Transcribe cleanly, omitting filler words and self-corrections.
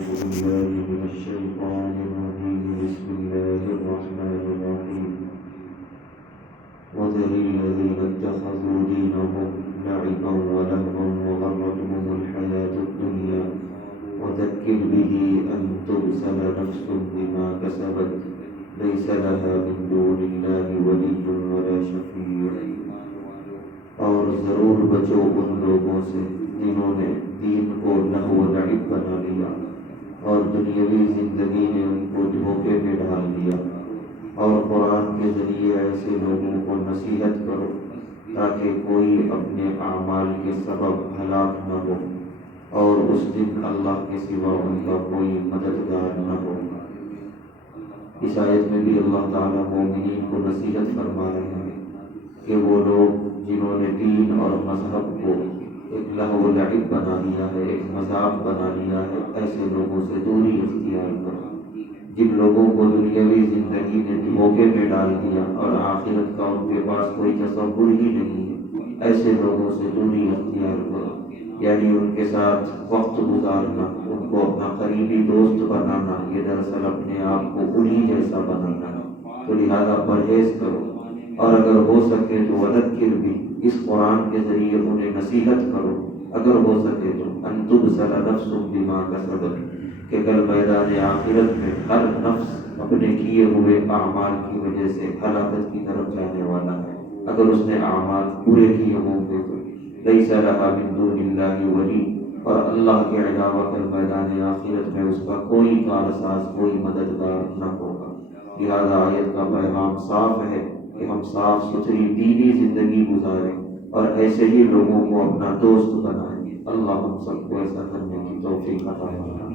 بالله من الشيطان الرجيم. بسم الله الرحمن الرحيم. وذر الذين اتخذوا دينهم لعبا ولهوا وغرتهم الحياة الدنيا وذكر به أن تبسل نفس بما كسبت ليس لها من دون الله ولي ولا شفيع. اور ضرور بچو ان لوگوں سے جنہوں نے دین کو لہو و لعب بنا لیا اور دنیاوی زندگی نے ان کو دھوکے میں ڈال دیا. اور قرآن کے ذریعے ایسے لوگوں کو نصیحت کرو تاکہ کوئی اپنے اعمال کے سبب ہلاک نہ ہو اور اس دن اللہ کے سوا ان کا کوئی مددگار نہ ہو. اس آیت میں بھی اللہ تعالیٰ مومنین کو نصیحت فرما رہے ہیں کہ وہ لوگ جنہوں نے دین اور مذہب کو ایک لہو و لعب بنا لیا ہے، ایک مذاق بنا لیا ہے، ایسے لوگوں سے دوری اختیار کرو. جن لوگوں کو دنیاوی زندگی نے دھوکے میں ڈال دیا اور آخرت کا ان کے پاس کوئی تصور ہی نہیں ہے، ایسے لوگوں سے دوری اختیار کرو. یعنی ان کے ساتھ وقت گزارنا، ان کو اپنا قریبی دوست بنانا، یہ دراصل اپنے آپ کو انہی جیسا بنانا ہے. تو لہذا پرہیز کرو، اور اگر ہو سکے تو وذکر بھی، اس قرآن کے ذریعے انہیں نصیحت کرو، اگر ہو سکے تو ان تبسل نفس بما کسبت، کہ کل میدان آخرت میں ہر نفس اپنے کیے ہوئے اعمال کی وجہ سے ہلاکت کی طرف جانے والا ہے. اگر اس نے اعمال پورے کیے ہوں گے تو لیس لہا من دون اللہ ولی، اور اللہ کے علاوہ کل میدان آخرت میں اس کا کوئی کارساز، کوئی مددگار نہ ہوگا. لہذا آیت کا پیغام صاف ہے کہ ہم صاف ستھری دینی زندگی گزاریں اور ایسے ہی لوگوں کو اپنا دوست بنائیں. اللہ ہم سب کو ایسا کرنے کی توفیق عطا فرمائے.